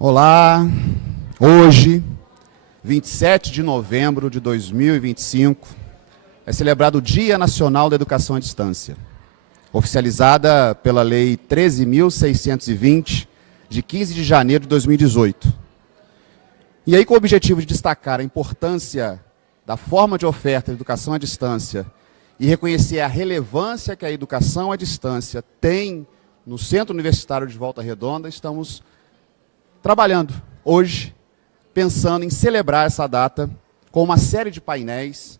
Olá, hoje, 27 de novembro de 2025, é celebrado o Dia Nacional da Educação à Distância, oficializada pela Lei 13.620, de 15 de janeiro de 2018. E aí, com o objetivo de destacar a importância da forma de oferta de educação à distância e reconhecer a relevância que a educação à distância tem no Centro Universitário de Volta Redonda, estamos trabalhando hoje, pensando em celebrar essa data com uma série de painéis,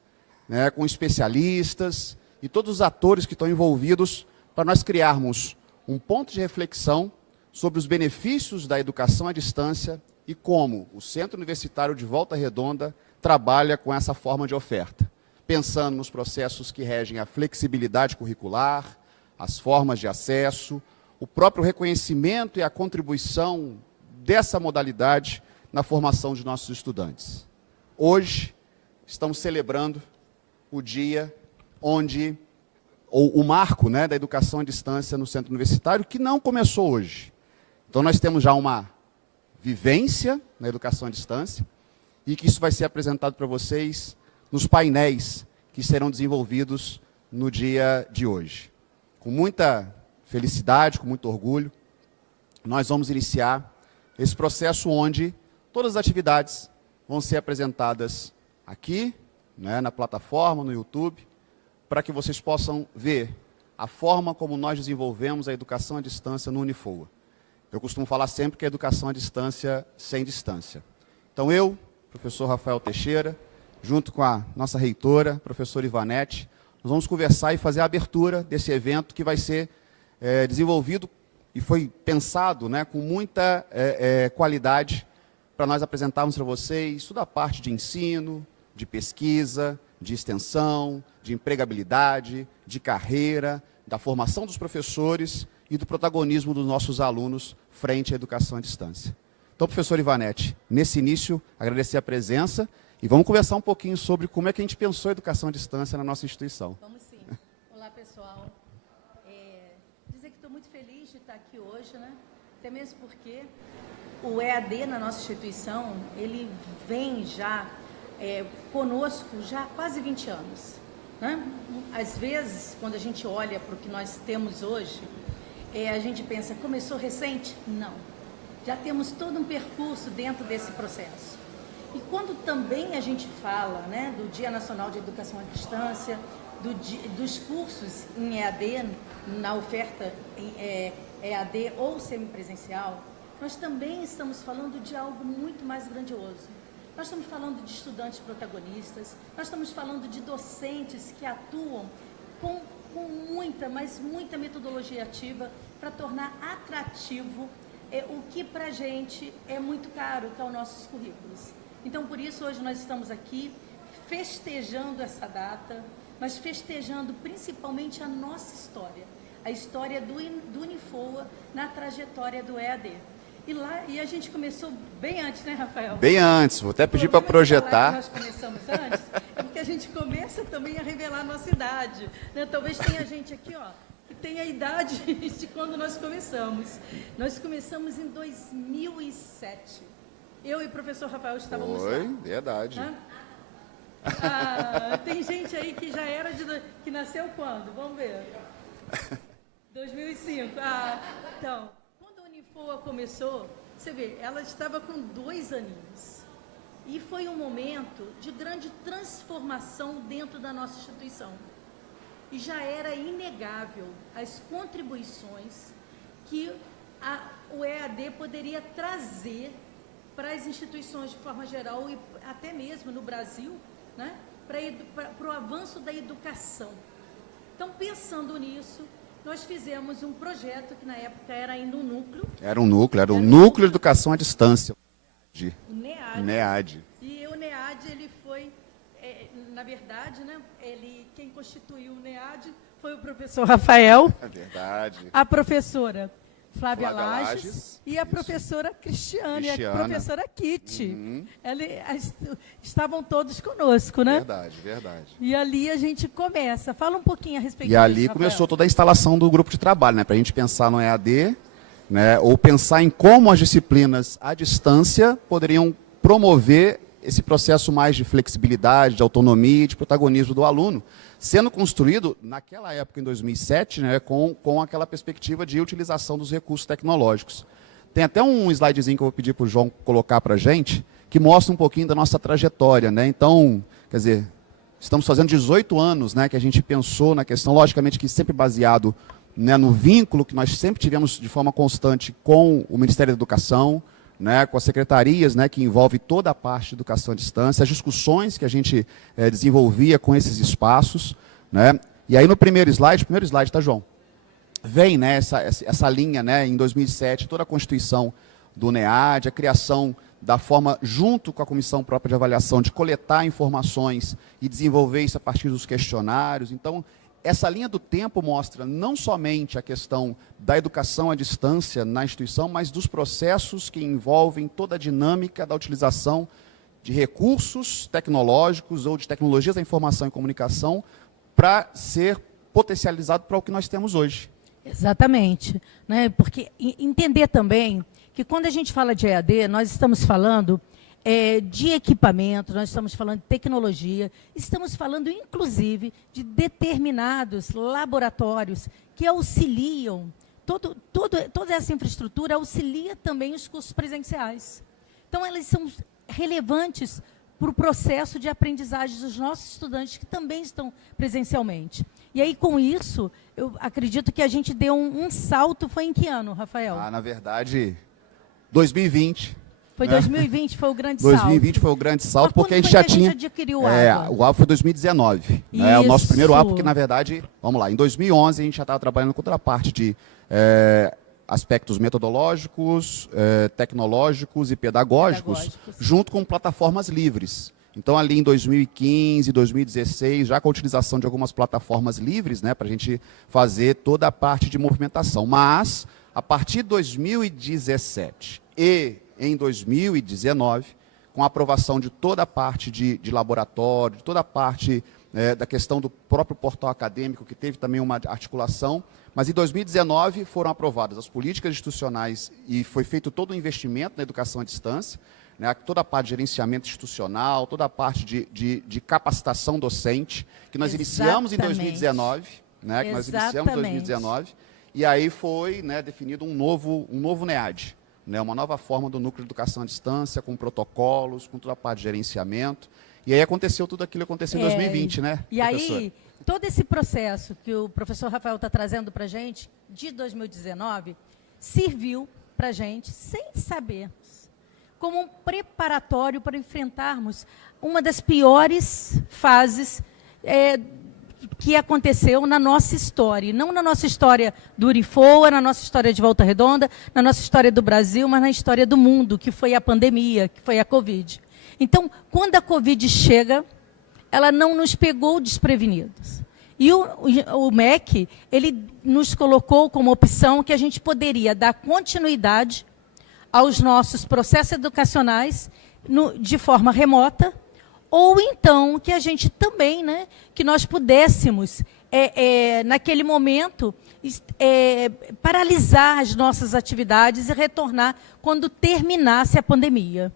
com especialistas e todos os atores que estão envolvidos para nós criarmos um ponto de reflexão sobre os benefícios da educação à distância e como o Centro Universitário de Volta Redonda trabalha com essa forma de oferta, pensando nos processos que regem a flexibilidade curricular, as formas de acesso, o próprio reconhecimento e a contribuição dessa modalidade na formação de nossos estudantes. Hoje, estamos celebrando o dia onde, ou o marco da educação à distância no Centro Universitário, que não começou hoje. Então, nós temos já uma vivência na educação à distância e que isso vai ser apresentado para vocês nos painéis que serão desenvolvidos no dia de hoje. Com muita felicidade, com muito orgulho, nós vamos iniciar esse processo onde todas as atividades vão ser apresentadas aqui, na plataforma, no YouTube, para que vocês possam ver a forma como nós desenvolvemos a educação à distância no Unifoa. Eu costumo falar sempre que é educação à distância sem distância. Então eu, professor Rafael Teixeira, junto com a nossa reitora, professora Ivanete, nós vamos conversar e fazer a abertura desse evento que vai ser desenvolvido e foi pensado com muita qualidade para nós apresentarmos para vocês toda a parte de ensino, de pesquisa, de extensão, de empregabilidade, de carreira, da formação dos professores e do protagonismo dos nossos alunos frente à educação à distância. Então, professora Ivanete, nesse início, agradecer a presença e vamos conversar um pouquinho sobre como é que a gente pensou a educação à distância na nossa instituição. Vamos sim. Olá, pessoal. Dizer que estou muito feliz de estar aqui hoje, até mesmo porque o EAD na nossa instituição, ele vem já conosco já há quase 20 anos. Às vezes, quando a gente olha para o que nós temos hoje, a gente pensa, começou recente? Não. Já temos todo um percurso dentro desse processo. E quando também a gente fala do Dia Nacional de Educação à Distância, dos cursos em EAD, na oferta em EAD ou semipresencial, nós também estamos falando de algo muito mais grandioso. Nós estamos falando de estudantes protagonistas, nós estamos falando de docentes que atuam com muita, mas muita metodologia ativa para tornar atrativo o que para a gente é muito caro, que é os nossos currículos. Então, por isso, hoje nós estamos aqui festejando essa data, mas festejando principalmente a nossa história, a história do Unifoa na trajetória do EAD. E a gente começou bem antes, Rafael? Bem antes, vou até pedir para projetar. Nós começamos antes, é porque a gente começa também a revelar a nossa idade. Talvez tenha gente aqui, que tem a idade de quando nós começamos. Nós começamos em 2007. Eu e o professor Rafael estávamos lá. Foi, verdade. Tem gente aí que já era que nasceu quando? Vamos ver. 2005. Então, quando a Unifoa começou, você vê, ela estava com 2 aninhos. E foi um momento de grande transformação dentro da nossa instituição. E já era inegável as contribuições que o EAD poderia trazer para as instituições de forma geral e até mesmo no Brasil, para o avanço da educação. Então, pensando nisso, nós fizemos um projeto que na época era ainda um núcleo. Era o Núcleo de Educação à Distância. O NEAD. E o NEAD, ele foi, na verdade, quem constituiu o NEAD foi o professor Rafael. É verdade. A professora Flávia Lages e a professora Cristiane, a professora Kitty. Estavam todos conosco, Verdade. E ali a gente começa. Fala um pouquinho a respeito disso, E ali começou toda a instalação do grupo de trabalho, para a gente pensar no EAD né, ou pensar em como as disciplinas à distância poderiam promover esse processo mais de flexibilidade, de autonomia e de protagonismo do aluno, sendo construído naquela época, em 2007, né, com aquela perspectiva de utilização dos recursos tecnológicos. Tem até um slidezinho que eu vou pedir para o João colocar para a gente, que mostra um pouquinho da nossa trajetória, né? Então, quer dizer, estamos fazendo 18 anos, né, que a gente pensou na questão, logicamente que sempre baseado, né, no vínculo que nós sempre tivemos de forma constante com o Ministério da Educação, né, com as secretarias, né, que envolve toda a parte de educação à distância, as discussões que a gente desenvolvia com esses espaços, né? E aí no primeiro slide, tá, João? Vem, né, essa linha, né, em 2007, toda a constituição do NEAD, a criação da forma, junto com a comissão própria de avaliação, de coletar informações e desenvolver isso a partir dos questionários. Então, essa linha do tempo mostra não somente a questão da educação à distância na instituição, mas dos processos que envolvem toda a dinâmica da utilização de recursos tecnológicos ou de tecnologias da informação e comunicação para ser potencializado para o que nós temos hoje. Exatamente, né? Porque entender também que quando a gente fala de EAD, nós estamos falando de equipamento, nós estamos falando de tecnologia, estamos falando, inclusive, de determinados laboratórios que auxiliam, toda essa infraestrutura auxilia também os cursos presenciais. Então, elas são relevantes para o processo de aprendizagem dos nossos estudantes que também estão presencialmente. E aí, com isso, eu acredito que a gente deu um salto. Foi em que ano, Rafael? Na verdade, 2020. Foi 2020, foi o grande salto. 2020 foi o grande salto, porque a gente já tinha... adquiriu o APA? O APA foi 2019. Né, o nosso primeiro APA, porque, na verdade, vamos lá, em 2011 a gente já estava trabalhando com toda a parte de aspectos metodológicos, tecnológicos e pedagógicos, junto com plataformas livres. Então, ali em 2015, 2016, já com a utilização de algumas plataformas livres, né, para a gente fazer toda a parte de movimentação. Mas, a partir de 2017 e em 2019, com a aprovação de toda a parte de laboratório, de toda a parte da questão do próprio portal acadêmico, que teve também uma articulação, mas em 2019 foram aprovadas as políticas institucionais e foi feito todo o investimento na educação à distância, né, toda a parte de gerenciamento institucional, toda a parte de capacitação docente, que nós iniciamos em 2019, né, que nós iniciamos em 2019, e aí foi, né, definido um novo NEAD, né, uma nova forma do núcleo de educação à distância, com protocolos, com toda a parte de gerenciamento. E aí aconteceu tudo aquilo que aconteceu em 2020, né, E aí, todo esse processo que o professor Rafael está trazendo para a gente, de 2019, serviu para a gente, sem sabermos, como um preparatório para enfrentarmos uma das piores fases que aconteceu na nossa história. Não na nossa história do Urifoa, na nossa história de Volta Redonda, na nossa história do Brasil, mas na história do mundo, que foi a pandemia, que foi a Covid. Então, quando a Covid chega, ela não nos pegou desprevenidos. E o MEC, ele nos colocou como opção que a gente poderia dar continuidade aos nossos processos educacionais de forma remota, ou então que a gente também, né, que nós pudéssemos, naquele momento, paralisar as nossas atividades e retornar quando terminasse a pandemia.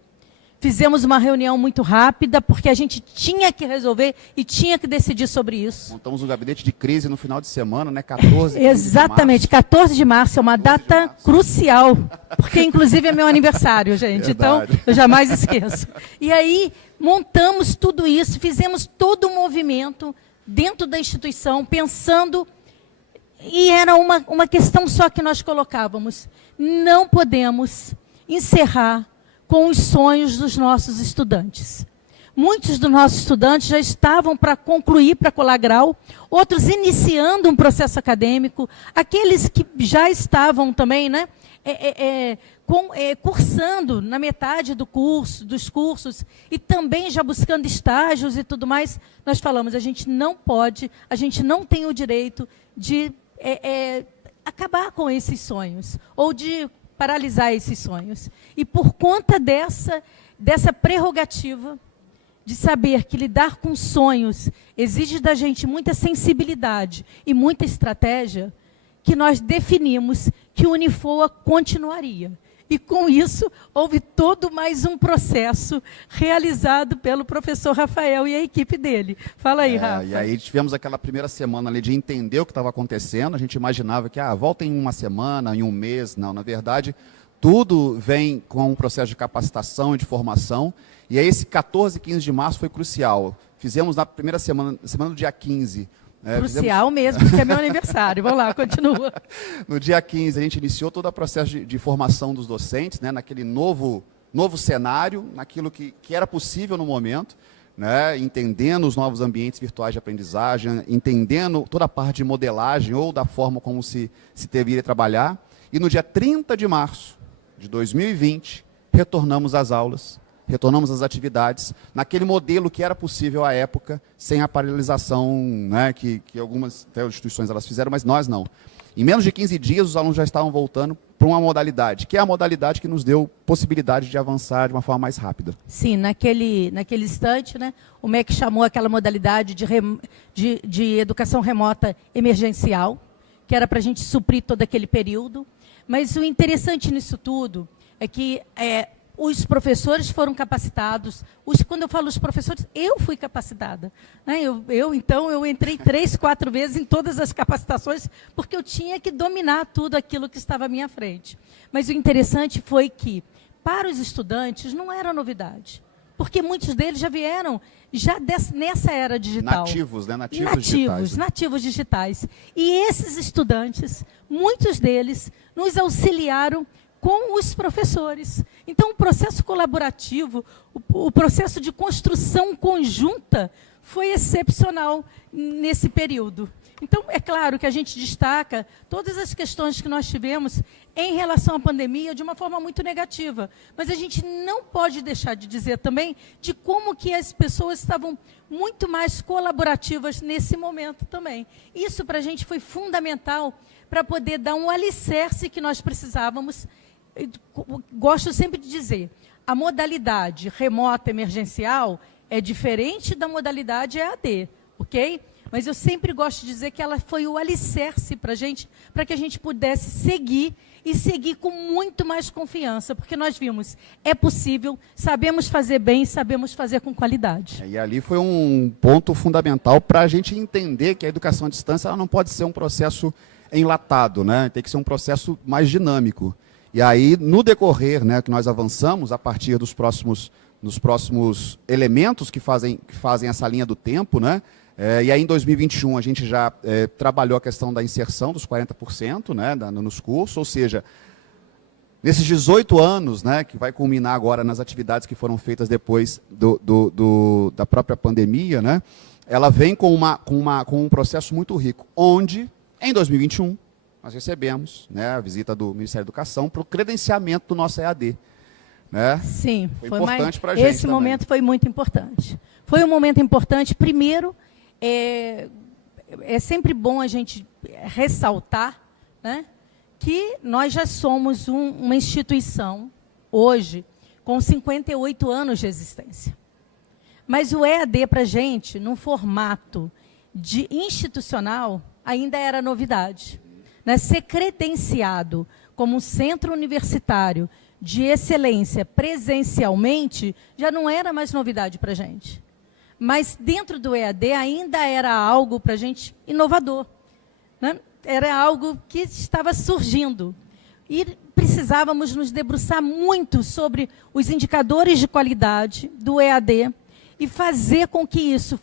Fizemos uma reunião muito rápida, porque a gente tinha que resolver e tinha que decidir sobre isso. Montamos um gabinete de crise no final de semana, né? 14 Exatamente, 14 de março é uma data crucial, porque inclusive é meu aniversário, gente. Verdade. Então, eu jamais esqueço. E aí, montamos tudo isso, fizemos todo o movimento dentro da instituição, pensando, e era uma questão só que nós colocávamos: não podemos encerrar com os sonhos dos nossos estudantes. Muitos dos nossos estudantes já estavam para concluir para colar grau, outros iniciando um processo acadêmico, aqueles que já estavam também, né, cursando na metade dos cursos, e também já buscando estágios e tudo mais. Nós falamos, a gente não pode, a gente não tem o direito de acabar com esses sonhos, ou de paralisar esses sonhos. E por conta dessa prerrogativa de saber que lidar com sonhos exige da gente muita sensibilidade e muita estratégia, que nós definimos que o Unifoa continuaria. E, com isso, houve todo mais um processo realizado pelo professor Rafael e a equipe dele. Fala aí, Rafa. E aí tivemos aquela primeira semana ali de entender o que estava acontecendo. A gente imaginava que, volta em uma semana, em um mês. Não, na verdade, tudo vem com um processo de capacitação e de formação. E aí esse 14 e 15 de março foi crucial. Fizemos na primeira semana do dia 15... Crucial mesmo, porque é meu aniversário. Vamos lá, continua. No dia 15, a gente iniciou todo o processo de formação dos docentes, né, naquele novo cenário, naquilo que era possível no momento, né, entendendo os novos ambientes virtuais de aprendizagem, entendendo toda a parte de modelagem ou da forma como se deveria trabalhar. E no dia 30 de março de 2020, retornamos às aulas. Retornamos às atividades, naquele modelo que era possível à época, sem a paralisação, né, que algumas instituições elas fizeram, mas nós não. Em menos de 15 dias, os alunos já estavam voltando para uma modalidade, que é a modalidade que nos deu possibilidade de avançar de uma forma mais rápida. Sim, naquele instante, né, o MEC chamou aquela modalidade de educação remota emergencial, que era para a gente suprir todo aquele período. Mas o interessante nisso tudo é que os professores foram capacitados. Quando eu falo os professores, eu fui capacitada. Né? Então, eu entrei 3, 4 vezes em todas as capacitações, porque eu tinha que dominar tudo aquilo que estava à minha frente. Mas o interessante foi que, para os estudantes, não era novidade. Porque muitos deles já vieram nessa era digital. Nativos, né? Nativos digitais. E esses estudantes, muitos deles, nos auxiliaram com os professores. Então, o processo colaborativo, o processo de construção conjunta foi excepcional nesse período. Então, é claro que a gente destaca todas as questões que nós tivemos em relação à pandemia de uma forma muito negativa. Mas a gente não pode deixar de dizer também de como que as pessoas estavam muito mais colaborativas nesse momento também. Isso, para a gente, foi fundamental para poder dar um alicerce que nós precisávamos. Gosto sempre de dizer, a modalidade remota emergencial é diferente da modalidade EAD, ok? Mas eu sempre gosto de dizer que ela foi o alicerce para que a gente pudesse seguir e seguir com muito mais confiança, porque nós vimos, é possível, sabemos fazer bem, sabemos fazer com qualidade. E ali foi um ponto fundamental para a gente entender que a educação à distância ela não pode ser um processo enlatado, né? Tem que ser um processo mais dinâmico. E aí, no decorrer, né, que nós avançamos a partir dos próximos elementos que fazem essa linha do tempo, né? E aí, em 2021, a gente já trabalhou a questão da inserção dos 40%, né, nos cursos, ou seja, nesses 18 anos, né, que vai culminar agora nas atividades que foram feitas depois da própria pandemia, né, ela vem com um processo muito rico, onde, em 2021, nós recebemos, né, a visita do Ministério da Educação para o credenciamento do nosso EAD. Né? Sim, foi importante para a gente. Esse momento foi muito importante. Foi um momento importante. Primeiro, é sempre bom a gente ressaltar, né, que nós já somos uma instituição, hoje, com 58 anos de existência. Mas o EAD para a gente, num formato institucional, ainda era novidade. Né, ser credenciado como um centro universitário de excelência presencialmente já não era mais novidade para a gente. Mas dentro do EAD ainda era algo para a gente inovador. Né? Era algo que estava surgindo. E precisávamos nos debruçar muito sobre os indicadores de qualidade do EAD e fazer com que isso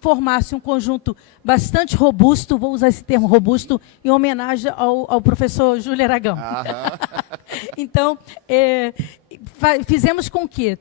formasse um conjunto bastante robusto, vou usar esse termo robusto, em homenagem ao professor Júlio Aragão. Então, fizemos com que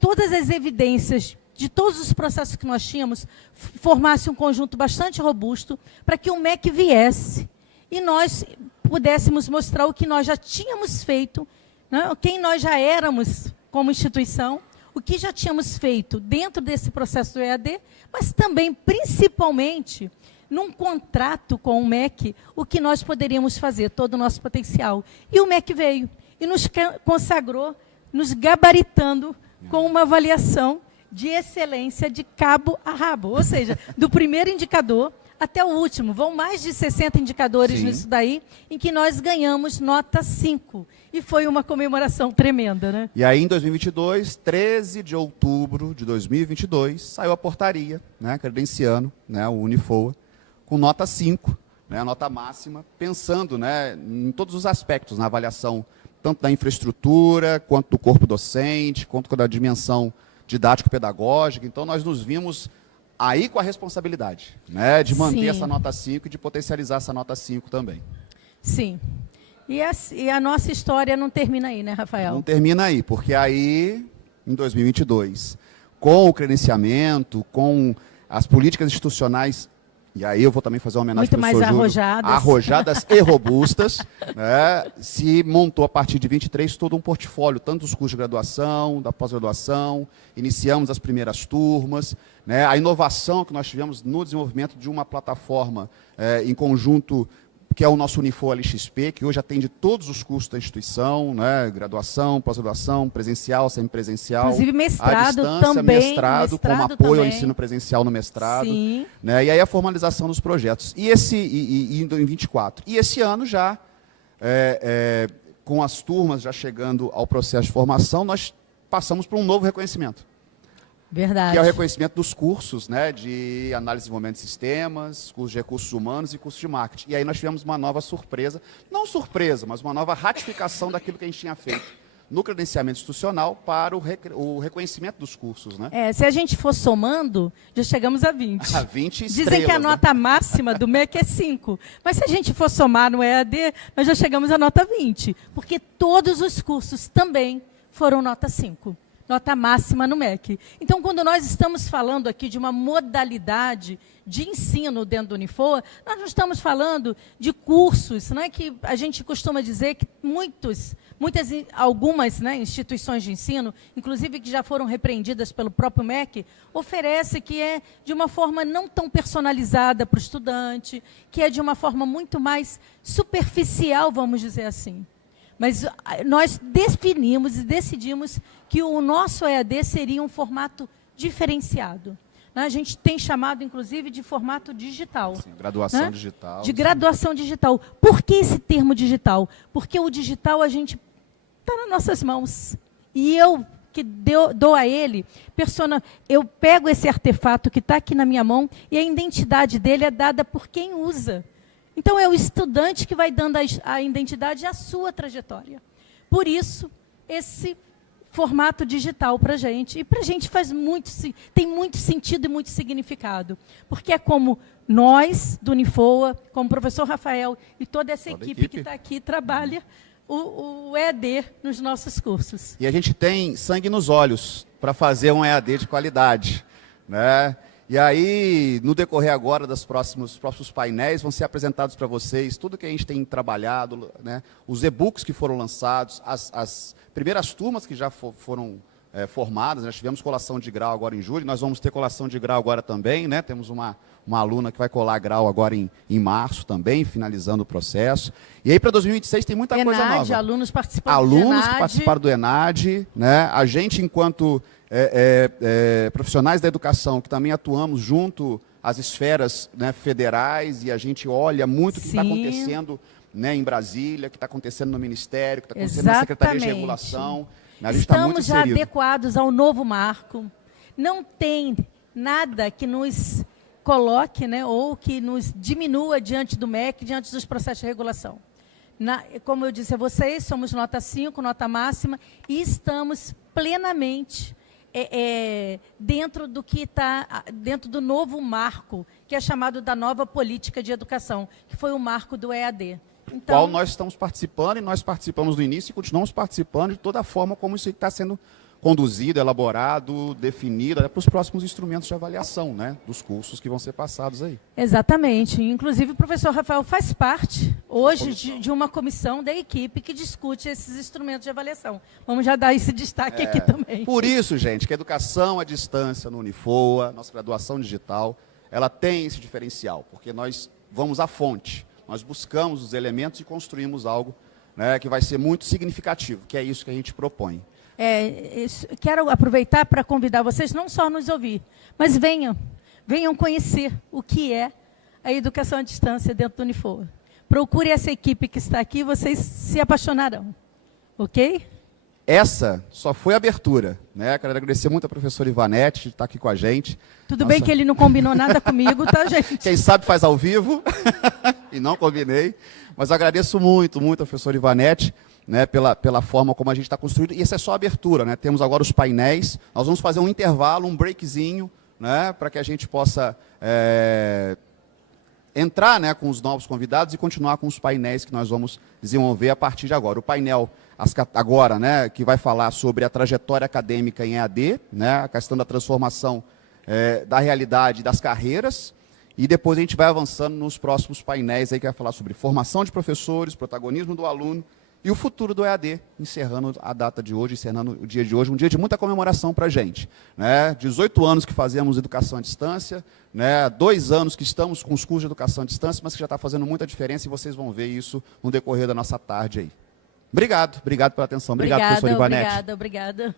todas as evidências de todos os processos que nós tínhamos formasse um conjunto bastante robusto para que o MEC viesse e nós pudéssemos mostrar o que nós já tínhamos feito, né, quem nós já éramos como instituição, o que já tínhamos feito dentro desse processo do EAD, mas também, principalmente, num contrato com o MEC, o que nós poderíamos fazer, todo o nosso potencial. E o MEC veio e nos consagrou, nos gabaritando com uma avaliação de excelência de cabo a rabo, ou seja, do primeiro indicador até o último. Vão mais de 60 indicadores Sim. nisso daí, em que nós ganhamos nota 5. E foi uma comemoração tremenda, né? E aí, em 2022, 13 de outubro de 2022, saiu a portaria, né, credenciando, né, o Unifoa, com nota 5, né, a nota máxima, pensando, né, em todos os aspectos, na avaliação tanto da infraestrutura, quanto do corpo docente, quanto da dimensão didático-pedagógica. Então, nós nos vimos aí com a responsabilidade, né, de manter Sim. essa nota 5 e de potencializar essa nota 5 também. Sim. E a nossa história não termina aí, né, Rafael? Não termina aí, porque aí, em 2022, com o credenciamento, com as políticas institucionais, e aí eu vou também fazer uma homenagem muito ao mais professor arrojadas. Júlio, arrojadas e robustas, né, se montou a partir de 23 todo um portfólio, tanto dos cursos de graduação, da pós-graduação, iniciamos as primeiras turmas, né, a inovação que nós tivemos no desenvolvimento de uma plataforma em conjunto, que é o nosso Unifoa LXP, que hoje atende todos os cursos da instituição, né, graduação, pós-graduação, presencial, semipresencial, inclusive mestrado à distância, também, mestrado como mestrado apoio ao também. ensino presencial no mestrado, Sim. né, e aí a formalização dos projetos. E indo em 24. E esse ano já, com as turmas já chegando ao processo de formação, nós passamos por um novo reconhecimento. Verdade. Que é o reconhecimento dos cursos, né, de análise de desenvolvimento de sistemas, cursos de recursos humanos e cursos de marketing. E aí nós tivemos uma nova surpresa, não surpresa, mas uma nova ratificação daquilo que a gente tinha feito no credenciamento institucional para o reconhecimento dos cursos, né? Se a gente for somando, já chegamos a 20. A 20 estrelas. Dizem que a né? nota máxima do MEC é 5. Mas se a gente for somar no EAD, nós já chegamos à nota 20. Porque todos os cursos também foram nota 5. Nota máxima no MEC. Então, quando nós estamos falando aqui de uma modalidade de ensino dentro do Unifoa, nós não estamos falando de cursos, né, que a gente costuma dizer que algumas, né, instituições de ensino, inclusive que já foram repreendidas pelo próprio MEC, oferece que é de uma forma não tão personalizada para o estudante, que é de uma forma muito mais superficial, vamos dizer assim. Mas nós definimos e decidimos que o nosso EAD seria um formato diferenciado. A gente tem chamado, inclusive, de formato digital. Sim, graduação, né? Digital. De graduação digital. Por que esse termo digital? Porque o digital a gente está nas nossas mãos. E eu que dou a ele, eu pego esse artefato que está aqui na minha mão e a identidade dele é dada por quem usa. Então, é o estudante que vai dando a identidade à sua trajetória. Por isso, esse formato digital para a gente. E para a gente tem muito sentido e muito significado. Porque é como nós, do Unifoa, como o professor Rafael e toda essa equipe que está aqui, trabalha o EAD nos nossos cursos. E a gente tem sangue nos olhos para fazer um EAD de qualidade, né? E aí, no decorrer agora dos próximos painéis, vão ser apresentados para vocês tudo que a gente tem trabalhado, né? Os e-books que foram lançados, as primeiras turmas que já foram formadas. Nós tivemos colação de grau agora em julho, nós vamos ter colação de grau agora também, né? Temos uma aluna que vai colar grau agora em março também, finalizando o processo. E aí, para 2026, tem muita coisa nova. Alunos participando Alunos que participaram do ENAD, né? A gente, enquanto profissionais da educação, que também atuamos junto às esferas, né, federais, e a gente olha muito o que está acontecendo, né, em Brasília, o que está acontecendo no Ministério, o que está acontecendo na Secretaria de Regulação. Né? A gente está muito já inserido. Adequados ao novo marco. Não tem nada que nos coloque, né, ou que nos diminua diante do MEC, diante dos processos de regulação. Como eu disse a vocês, somos nota 5, nota máxima, e estamos plenamente dentro do que está dentro do novo marco, que é chamado da nova política de educação, que foi o marco do EAD. Então, qual nós estamos participando, e nós participamos no início e continuamos participando de toda a forma como isso está sendo conduzido, elaborado, definido, para os próximos instrumentos de avaliação, né, dos cursos que vão ser passados aí. Exatamente. Inclusive, o professor Rafael faz parte, hoje, de uma comissão da equipe que discute esses instrumentos de avaliação. Vamos já dar esse destaque aqui também. Por isso, gente, que a educação à distância no Unifoa, nossa graduação digital, ela tem esse diferencial, porque nós vamos à fonte, nós buscamos os elementos e construímos algo, né, que vai ser muito significativo, que é isso que a gente propõe. Quero aproveitar para convidar vocês não só a nos ouvir, mas venham conhecer o que é a educação à distância dentro do Unifor. Procure essa equipe que está aqui, vocês se apaixonarão. Ok? Essa só foi a abertura, né? Quero agradecer muito a professora Ivanete de estar aqui com a gente. Tudo bem que ele não combinou nada comigo, tá, gente? Quem sabe faz ao vivo, e não combinei. Mas agradeço muito, muito a professora Ivanete, né, pela forma como a gente está construído. E essa é só a abertura, né? Temos agora os painéis. Nós vamos fazer um intervalo, um breakzinho, né, para que a gente possa entrar, né, com os novos convidados e continuar com os painéis que nós vamos desenvolver a partir de agora. O painel agora, né, que vai falar sobre a trajetória acadêmica em EAD, né, a questão da transformação da realidade das carreiras, e depois a gente vai avançando nos próximos painéis aí que vai falar sobre formação de professores, protagonismo do aluno e o futuro do EAD, encerrando a data de hoje, encerrando o dia de hoje, um dia de muita comemoração para a gente, né? 18 anos que fazemos educação à distância, né? 2 anos que estamos com os cursos de educação à distância, mas que já está fazendo muita diferença e vocês vão ver isso no decorrer da nossa tarde aí. Obrigado pela atenção. Obrigado, professor Ivanete. Obrigada.